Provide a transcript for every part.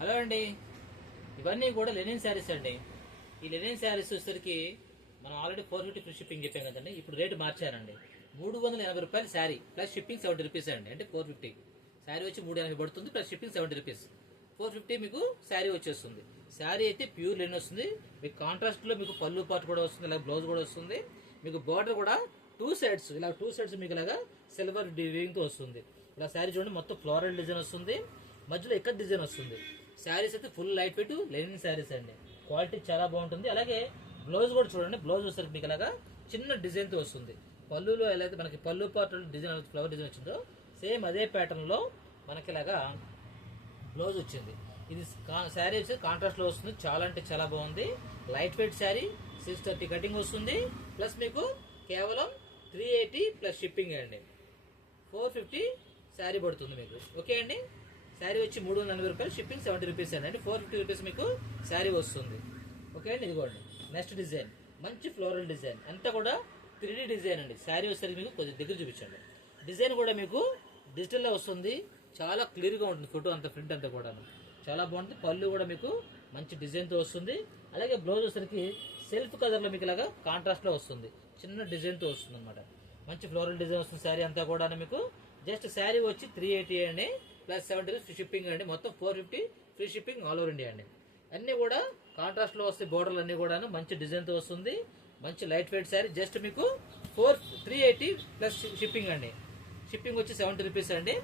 Hello అండి, ఇవన్నీ కూడా లెనిన్ శారీస్ అండి. ఈ లెనిన్ శారీస్ వచ్చేసరికి మనం ఆల్రెడీ 450 ఫ్రీ షిప్పింగ్ చెప్పాం కదండి. ఇప్పుడు రేటు మార్చారండి. 380 రూపాయలు శారీ ప్లస్ షిప్పింగ్ 70 రూపీస్ అండి. అంటే 450 శారీ వచ్చి 380 పడుతుంది, ప్లస్ షిప్పింగ్ 70 రూపీస్. 450 మీకు శారీ వచ్చేస్తుంది. శారీ అయితే ప్యూర్ లెనిన్ వస్తుంది. మీకు కాంట్రాస్ట్ లో మీకు పళ్ళు పాటు కూడా వస్తుంది, ఇలా బ్లౌజ్ కూడా వస్తుంది. మీకు బార్డర్ కూడా టూ సైడ్స్ మీకు ఇలాగా సిల్వర్ వీవింగ్ తో వస్తుంది. ఇలా శారీ చూడండి, మొత్తం ఫ్లోరల్ డిజైన్ వస్తుంది, మధ్యలో ఇక్కడ డిజైన్ వస్తుంది. శారీస్ అయితే full light weight Lenin saris అండి. క్వాలిటీ చాలా బాగుంటుంది. అలాగే బ్లౌజ్ కూడా చూడండి, బ్లౌజ్ వచ్చేసరికి మీకు ఇలాగా చిన్న డిజైన్ తో వస్తుంది. పళ్ళులో ఎలా అయితే మనకి పళ్ళు పాటు డిజైన్ ఫ్లవర్ డిజైన్ వచ్చిందో సేమ్ అదే ప్యాటర్న్ లో మనకి ఇలాగా బ్లౌజ్ వచ్చింది. ఇది శారీ వచ్చి కాంట్రాస్ట్ లో వస్తుంది. చాలా అంటే చాలా బాగుంది. లైట్ వెయిట్ శారీ, 630 కటింగ్ వస్తుంది. ప్లస్ మీకు కేవలం 380 ప్లస్ షిప్పింగ్ అండి. 450 శారీ పడుతుంది మీకు. ఓకే అండి. శారీ వచ్చి 380 రూపాయలు, షిప్పింగ్ 70 రూపీస్ అండి. అంటే 450 రూపీస్ మీకు శారీ వస్తుంది. ఓకే అండి. ఇదిగోండి నెక్స్ట్ డిజైన్, మంచి ఫ్లోరల్ డిజైన్, అంతా కూడా 3D డిజైన్ అండి. శారీ వచ్చేసరికి మీకు కొద్దిగా దగ్గర చూపించండి. డిజైన్ కూడా మీకు డిజిటల్లో వస్తుంది. చాలా క్లియర్గా ఉంటుంది ఫోటో అంతా, ప్రింట్ అంతా కూడా చాలా బాగుంటుంది. పళ్ళు కూడా మీకు మంచి డిజైన్తో వస్తుంది. అలాగే బ్లౌజ్ వచ్చేసరికి సెల్ఫ్ కలర్లో మీకు ఇలాగా కాంట్రాస్ట్లో వస్తుంది, చిన్న డిజైన్తో వస్తుంది అనమాట. మంచి ఫ్లోరల్ డిజైన్ వస్తుంది. శారీ అంతా కూడా మీకు జస్ట్ శారీ వచ్చి 380 అండి, ప్లస్ 70 రూపీస్ షిప్పింగ్ అండి. మొత్తం 450 free shipping all over India అండి. అన్ని కూడా కాంట్రాస్ట్ లో వస్తాయి. బోర్డర్లు అన్ని కూడా మంచి డిజైన్ తో వస్తుంది. మంచి లైట్ వెయిట్ శారీ. జస్ట్ మీకు 380 ప్లస్ షిప్పింగ్ అండి. షిప్పింగ్ వచ్చి 70 రూపీస్ అండి.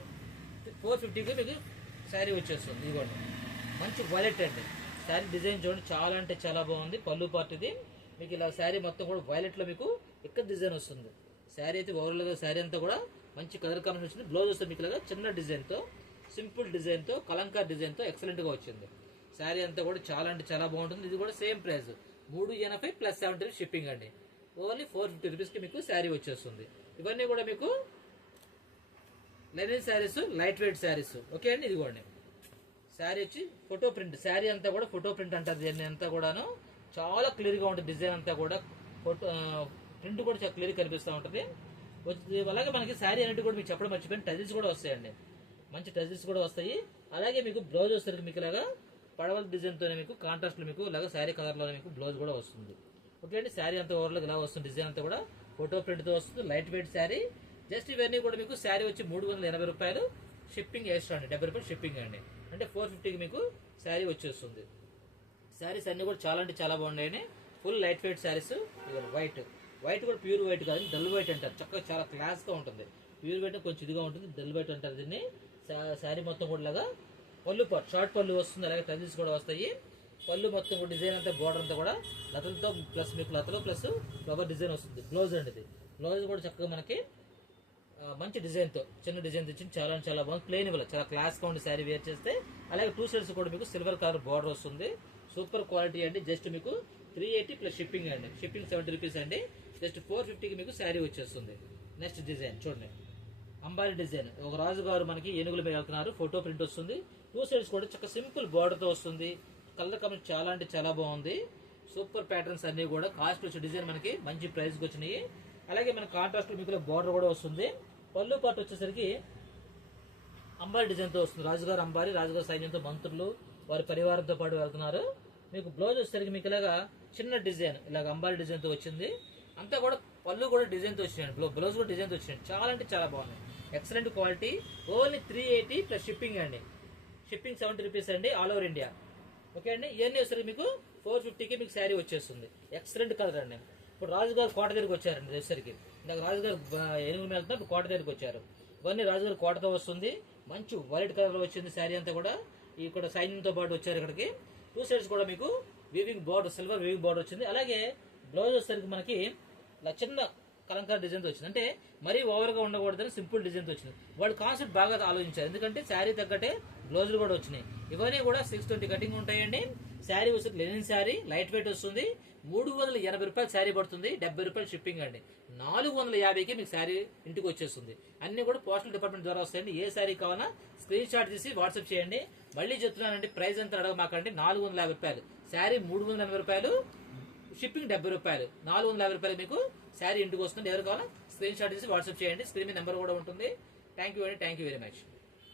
450కి మీకు శారీ వచ్చేస్తుంది. ఇదిగోండి మంచి వైలెట్ అండి. శారీ డిజైన్ చూడండి, చాలా అంటే చాలా బాగుంది. పళ్ళు పార్ట్ ఇది మీకు ఇలా శారీ మొత్తం కూడా వైలెట్ లో మీకు ఇక్కడ డిజైన్ వస్తుంది. శారీ అయితే ఓవరాల్ గా శారీ అంతా కూడా మంచి కలర్ కాంబినేషన్ వస్తుంది. బ్లౌజ్ వస్తుంది మీకు ఇలాగా చిన్న డిజైన్ తో, సింపుల్ డిజైన్ తో, కలంకార్ డిజైన్ తో ఎక్సలెంట్ గా వచ్చింది. శారీ అంతా కూడా చాలా అంటే చాలా బాగుంటుంది. ఇది కూడా సేమ్ ప్రైస్ 380 ప్లస్ 70 షిప్పింగ్ అండి. ఓన్లీ 450 రూపీస్ కి మీకు శారీ వచ్చేస్తుంది. ఇవన్నీ కూడా మీకు linen saris, light weight saris. Okay అండి. ఇదిగోండి శారీ వచ్చి ఫోటో ప్రింట్. శారీ అంతా కూడా ఫోటో ప్రింట్ అంటారు దీన్ని. అంతా కూడాను చాలా క్లియర్ గా ఉంటుంది. డిజైన్ అంతా కూడా ఫోటో ప్రింట్ కూడా చాలా క్లియర్ కనిపిస్తూ ఉంటుంది. అలాగే మనకి శారీ అనేది కూడా మీకు చెప్పడం మర్చిపోయింది, టజిల్స్ కూడా వస్తాయండి. మంచి టజిల్స్ కూడా వస్తాయి. అలాగే మీకు బ్లౌజ్ వస్తుంది మీకు ఇలాగా పడవల డిజైన్ తోనే మీకు కాంట్రాస్ట్ లో మీకు ఇలాగా శారీ కలర్ లోనే మీకు బ్లౌజ్ కూడా వస్తుంది. ఓకే అండి. శారీ అంతా ఓవర్లో ఇలా వస్తుంది. డిజైన్ అంతా కూడా ఫోటో ప్రింట్ తో వస్తుంది. Light weight sari. జస్ట్ ఇవన్నీ కూడా మీకు శారీ వచ్చి 380 రూపాయలు, షిప్పింగ్ ఎక్స్ట్రా అండి. 70 రూపాయలు షిప్పింగ్ అండి. అంటే 450కి మీకు శారీ వచ్చేస్తుంది. శారీస్ అన్ని కూడా చాలా అంటే చాలా బాగున్నాయండి. Full light weight saris. White white కూడా ప్యూర్ వైట్ కాదు, డల్ వైట్ అంటారు. చక్కగా చాలా క్లాస్ గా ఉంటుంది. ప్యూర్ వైట్ కొంచెం ఇదిగా ఉంటుంది, డల్ వైట్ అంటారు దీన్ని. శారీ మొత్తం కూడా లాగా పళ్ళు పాటు షార్ట్ పళ్ళు వస్తుంది. అలాగే టజిల్స్ కూడా వస్తాయి. పళ్ళు మొత్తం కూడా డిజైన్ అంతా బోర్డర్ అంతా కూడా లతలతో ప్లస్ మీకు లతలు ప్లస్ ఫ్లవర్ డిజైన్ వస్తుంది. బ్లౌజ్ అండి ఇది. బ్లౌజ్ కూడా చక్కగా మనకి మంచి డిజైన్ తో, చిన్న డిజైన్ తెచ్చింది. చాలా చాలా బాగుంది. ప్లెయిన్ ఇవ్వాలి, చాలా క్లాస్ గా ఉండి శారీ వేర్ చేస్తే. అలాగే టూ సైడ్స్ కూడా మీకు సిల్వర్ కలర్ బోర్డర్ వస్తుంది. సూపర్ క్వాలిటీ అండి. జస్ట్ మీకు 380 ప్లస్ షిప్పింగ్ అండి. షిప్పింగ్ 70 రూపీస్ అండి. జస్ట్ 450కి మీకు శారీ వచ్చేస్తుంది. నెక్స్ట్ డిజైన్ చూడండి, అంబారీ డిజైన్. ఒక రాజు గారు మనకి ఏనుగుల మీద వెళ్తున్నారు. ఫోటో ప్రింట్ వస్తుంది. టూ సైడ్స్ కూడా చక్క సింపుల్ బార్డర్ తో వస్తుంది. కలర్ కాంబినేషన్ చాలా అంటే చాలా బాగుంది. సూపర్ ప్యాటర్న్స్ అన్ని కూడా కాస్ట్ వచ్చే డిజైన్ మనకి మంచి ప్రైస్ కి వచ్చినాయి. అలాగే మన కాంట్రాస్ట్ మీకు బార్డర్ కూడా వస్తుంది. పళ్ళు పాటు వచ్చేసరికి అంబారీ డిజైన్ తో వస్తుంది. రాజుగారు అంబారీ, రాజుగారు సైన్యంతో మంత్రులు వారి పరివారంతో పాటు వెళ్తున్నారు. మీకు బ్లౌజ్ వచ్చేసరికి మీకు ఇలాగా చిన్న డిజైన్, ఇలాగ అంబారీ డిజైన్ తో వచ్చింది. అంతా కూడా పళ్ళు కూడా డిజైన్ తో వచ్చినాయి, బ్లౌజ్ కూడా డిజైన్ తో వచ్చినాయి. చాలా అంటే చాలా బాగున్నాయి. Excellent quality. Only 380 plus shipping అండి. షిప్పింగ్ 70 రూపీస్ అండి ఆల్ ఓవర్ ఇండియా. ఓకే అండి. ఇవన్నీ వచ్చేసరికి మీకు 450కి మీకు శారీ వచ్చేస్తుంది. ఎక్సలెంట్ కలర్ అండి. ఇప్పుడు రాజుగారు కోట దగ్గరికి వచ్చారండి. వచ్చేసరికి ఇందాక రాజుగారు ఏనుగు మీద వెళ్తున్నారు, కోట దగ్గరికి వచ్చారు. ఇవన్నీ రాజుగారు కోటతో వస్తుంది. మంచి వైట్ కలర్ లో వచ్చింది శారీ అంతా కూడా. ఇక్కడ సైన్యంతో పాటు వచ్చారు ఇక్కడికి. టూ సైడ్స్ కూడా మీకు weaving border, silver weaving border వచ్చింది. అలాగే బ్లౌజ్ వచ్చేసరికి మనకి ఇలా చిన్న కలంకార డిజైన్ తో వచ్చింది. అంటే మరీ ఓవర్ గా ఉండకూడదని సింపుల్ డిజైన్ తో వచ్చింది. వాళ్ళు కాన్సెప్ట్ బాగా ఆలోచించారు. ఎందుకంటే శారీ తగ్గట్టే బ్లౌజులు కూడా వచ్చినాయి. ఇవన్నీ కూడా 620 కటింగ్ ఉంటాయండి. శారీ వస్తుంది లెనిన్ శారీ, లైట్ వెయిట్ వస్తుంది. 380 రూపాయలు శారీ పడుతుంది. 70 రూపాయలు షిప్పింగ్ అండి. 450కి మీకు శారీ ఇంటికి వచ్చేస్తుంది. అన్ని కూడా పోస్టల్ డిపార్ట్మెంట్ ద్వారా వస్తాయండి. ఏ శారీ కావాలన్నా స్క్రీన్ షాట్ తీసి వాట్సాప్ చేయండి. మళ్ళీ చెప్తున్నానండి, ప్రైస్ ఎంత అడగమాకండి. 450 రూపాయలు శారీ, 380 రూపాయలు షిప్పింగ్, 70 రూపాయలు. 450 రూపాయలు మీకు శారీ ఇంటికి వస్తుంది. ఎవరు కావాలా స్క్రీన్ షాట్ తీసి వాట్సాప్ చేయండి. స్క్రీన్ మీద నెంబర్ కూడా ఉంటుంది. థ్యాంక్ యూ అండి. Thank you very much.